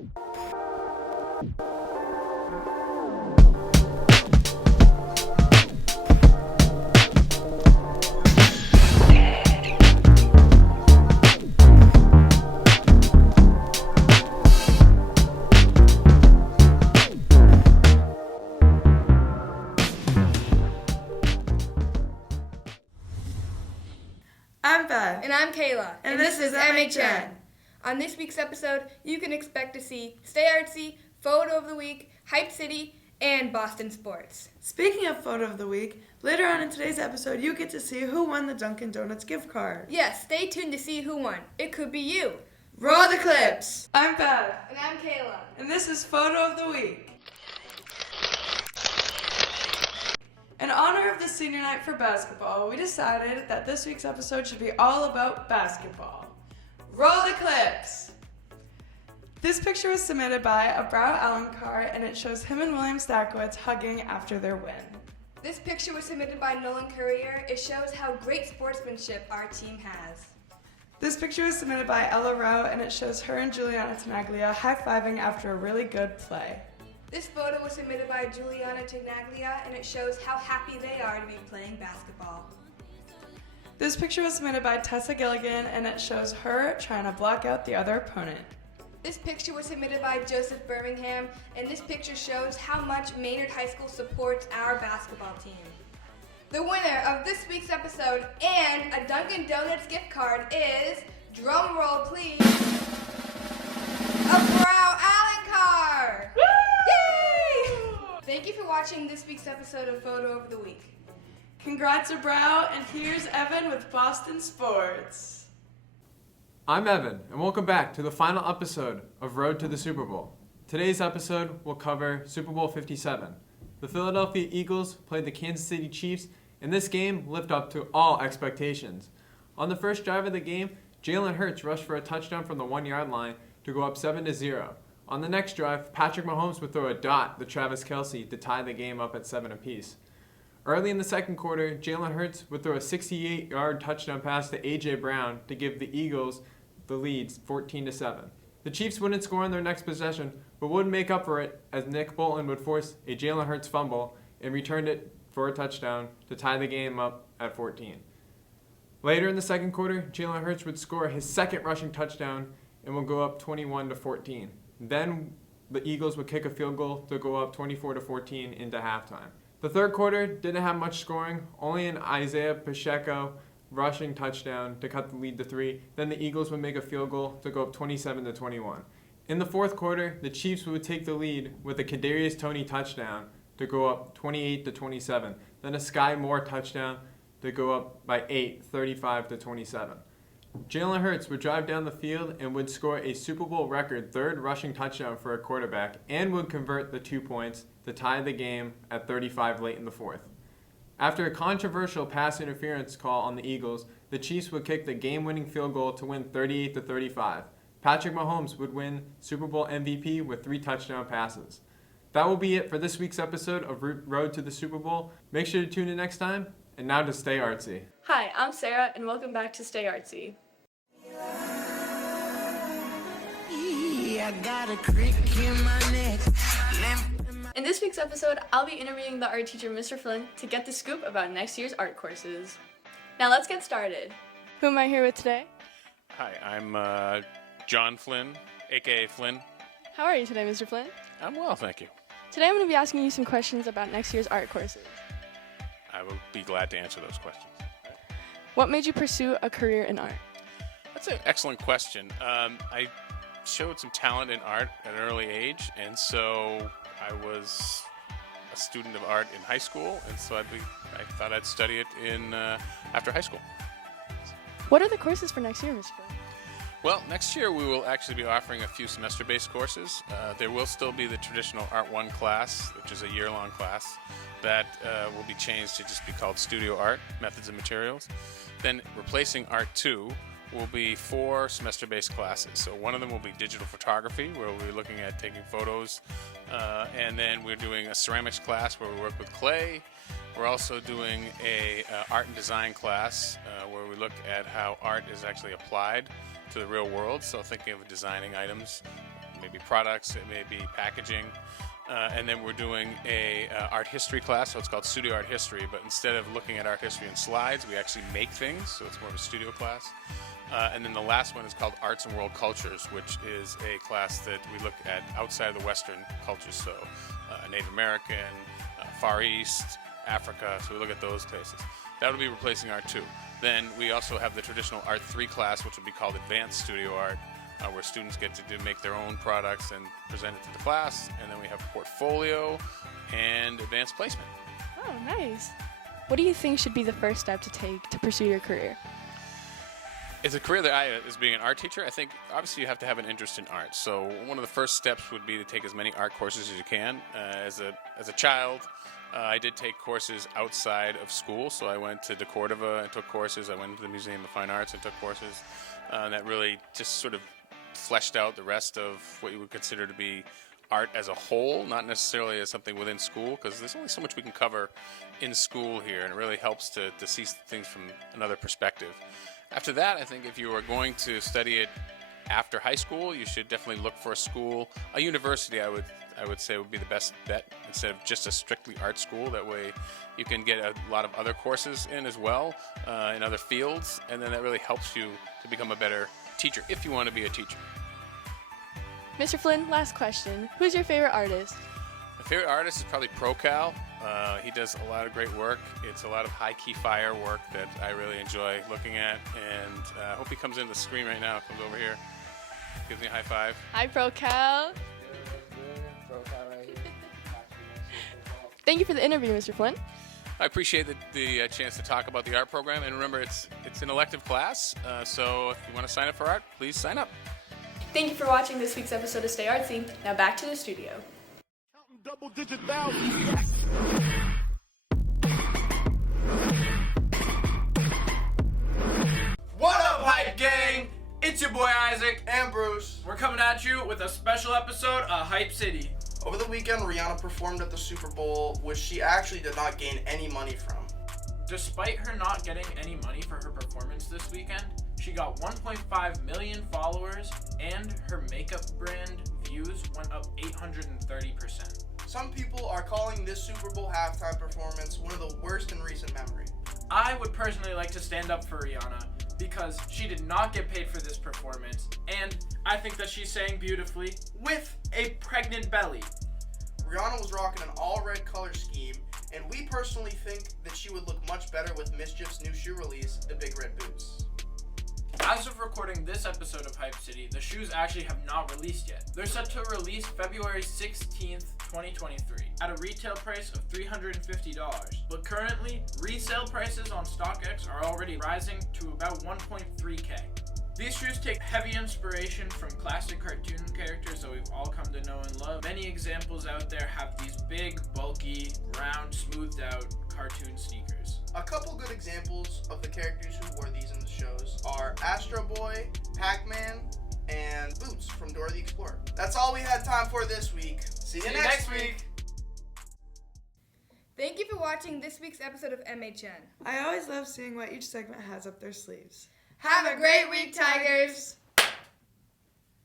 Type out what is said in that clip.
I'm Bev. And I'm Kayla. And this is MHN. On this week's episode, you can expect to see Stay Artsy, Photo of the Week, Hype City, and Boston Sports. Speaking of Photo of the Week, later on in today's episode, you get to see who won the Dunkin' Donuts gift card. Yes, stay tuned to see who won. It could be you. Roll the clips. I'm Bev. And I'm Kayla. And this is Photo of the Week. In honor of the senior night for basketball, we decided that this week's episode should be all about basketball. Roll the clips! This picture was submitted by a Brow Alencar, and it shows him and William Stackowitz hugging after their win. This picture was submitted by Nolan Courier. It shows how great sportsmanship our team has. This picture was submitted by Ella Rowe, and it shows her and Juliana Tenaglia high-fiving after a really good play. This photo was submitted by Juliana Tenaglia, and it shows how happy they are to be playing basketball. This picture was submitted by Tessa Gilligan, and it shows her trying to block out the other opponent. This picture was submitted by Joseph Birmingham, and this picture shows how much Maynard High School supports our basketball team. The winner of this week's episode and a Dunkin' Donuts gift card is, drum roll please, a Brow Alencar! Yay! Thank you for watching this week's episode of Photo of the Week. Congrats to Brow, and here's Evan with Boston Sports. I'm Evan, and welcome back to the final episode of Road to the Super Bowl. Today's episode will cover Super Bowl 57. The Philadelphia Eagles played the Kansas City Chiefs, and this game lived up to all expectations. On the first drive of the game, Jalen Hurts rushed for a touchdown from the 1-yard line to go up 7-0. On the next drive, Patrick Mahomes would throw a dot to Travis Kelce to tie the game up at 7 apiece. Early in the second quarter, Jalen Hurts would throw a 68-yard touchdown pass to A.J. Brown to give the Eagles the lead 14-7. The Chiefs wouldn't score on their next possession, but would make up for it as Nick Bolton would force a Jalen Hurts fumble and returned it for a touchdown to tie the game up at 14. Later in the second quarter, Jalen Hurts would score his second rushing touchdown and would go up 21-14. Then the Eagles would kick a field goal to go up 24-14 into halftime. The third quarter didn't have much scoring, only an Isaiah Pacheco rushing touchdown to cut the lead to 3. Then the Eagles would make a field goal to go up 27-21. In the fourth quarter, the Chiefs would take the lead with a Kadarius Toney touchdown to go up 28-27. Then a Sky Moore touchdown to go up by 8, 35-27. Jalen Hurts would drive down the field and would score a Super Bowl record third rushing touchdown for a quarterback and would convert the 2 points to tie the game at 35 late in the fourth. After a controversial pass interference call on the Eagles, the Chiefs would kick the game-winning field goal to win 38-35. Patrick Mahomes would win Super Bowl MVP with 3 touchdown passes. That will be it for this week's episode of Road to the Super Bowl. Make sure to tune in next time. And now to Stay Artsy. Hi, I'm Sarah, and welcome back to Stay Artsy. In this week's episode, I'll be interviewing the art teacher, Mr. Flynn, to get the scoop about next year's art courses. Now let's get started. Who am I here with today? Hi, I'm John Flynn, aka Flynn. How are you today, Mr. Flynn? I'm well, thank you. Today I'm going to be asking you some questions about next year's art courses. I will be glad to answer those questions. What made you pursue a career in art? That's an excellent question. I showed some talent in art at an early age, and so I was a student of art in high school, and so I thought I'd study it after high school. What are the courses for next year, Mr. Flynn? Well, next year we will actually be offering a few semester-based courses. There will still be the traditional Art 1 class, which is a year-long class. That will be changed to just be called Studio Art, Methods and Materials. Then replacing Art 2 will be 4 semester-based classes. So one of them will be digital photography, where we'll be looking at taking photos. And then we're doing a ceramics class where we work with clay. We're also doing a art and design class where we look at how art is actually applied to the real world. So thinking of designing items may be products, it may be packaging. And then we're doing a art history class, so it's called Studio Art History, but instead of looking at art history in slides, we actually make things, so it's more of a studio class. And then the last one is called Arts and World Cultures, which is a class that we look at outside of the Western cultures, so Native American, Far East, Africa, so we look at those places. That will be replacing Art 2. Then we also have the traditional Art 3 class, which will be called Advanced Studio Art, where students get to make their own products and present it to the class. And then we have portfolio and advanced placement. Oh, nice. What do you think should be the first step to take to pursue your career? It's a career that as being an art teacher, I think obviously you have to have an interest in art. So one of the first steps would be to take as many art courses as you can. As a child, I did take courses outside of school. So I went to De Cordova and took courses. I went to the Museum of Fine Arts and took courses. That really just sort of fleshed out the rest of what you would consider to be art as a whole, not necessarily as something within school, because there's only so much we can cover in school here, and it really helps to see things from another perspective. After that, I think if you are going to study it after high school, you should definitely look for a university. I would say would be the best bet instead of just a strictly art school. That way you can get a lot of other courses in as well, in other fields, and then that really helps you to become a better teacher if you want to be a teacher. Mr. Flynn, last question. Who's your favorite artist? My favorite artist is probably ProCal. He does a lot of great work. It's a lot of high-key fire work that I really enjoy looking at, and I hope he comes into the screen right now, comes over here, gives me a high five. Hi, ProCal. Thank you for the interview, Mr. Flynn. I appreciate the chance to talk about the art program, and remember, it's an elective class, so if you want to sign up for art, please sign up. Thank you for watching this week's episode of Stay Artsy. Now back to the studio. Double-digit thousands. What up, Hype Gang? It's your boy Isaac and Bruce. We're coming at you with a special episode of Hype City. Over the weekend, Rihanna performed at the Super Bowl, which she actually did not gain any money from. Despite her not getting any money for her performance this weekend, she got 1.5 million followers, and her makeup brand views went up 830%. Some people are calling this Super Bowl halftime performance one of the worst in recent memory. I would personally like to stand up for Rihanna because she did not get paid for this performance, and I think that she sang beautifully with a pregnant belly. Rihanna was rocking an all-red color scheme, and we personally think that she would look much better with Mischief's new shoe release, the Big Red Boots. As of recording this episode of Hype City, the shoes actually have not released yet. They're set to release February 16th, 2023 at a retail price of $350, but currently resale prices on StockX are already rising to about 1.3K. These shoes take heavy inspiration from classic cartoon characters that we've all come to know and love. Many examples out there have these big, bulky, round, smoothed out cartoon sneakers. A couple good examples of the characters who wore these in the shows are Astro Boy, Pac-Man, and Boots from Dora the Explorer. That's all we had time for this week. See you next week. Thank you for watching this week's episode of MHN. I always love seeing what each segment has up their sleeves. Have a great week, Tigers!